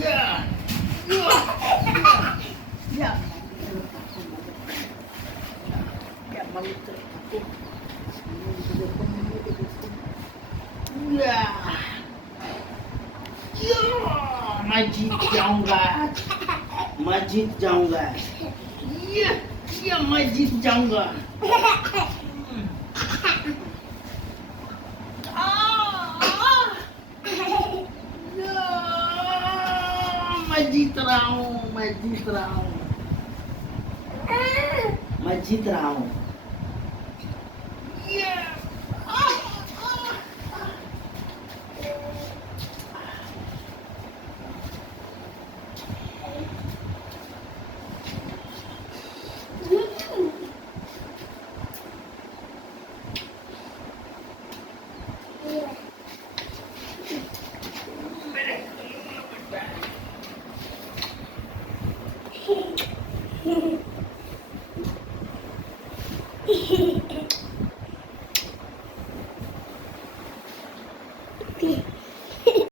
या या मैं जीत जाऊंगा मैं जीत जाऊंगा ये मैं जीत जाऊंगा मैं जीत रहा हूँ मैं जीत रहा हूँ मैं जीत रहा हूँ Okay.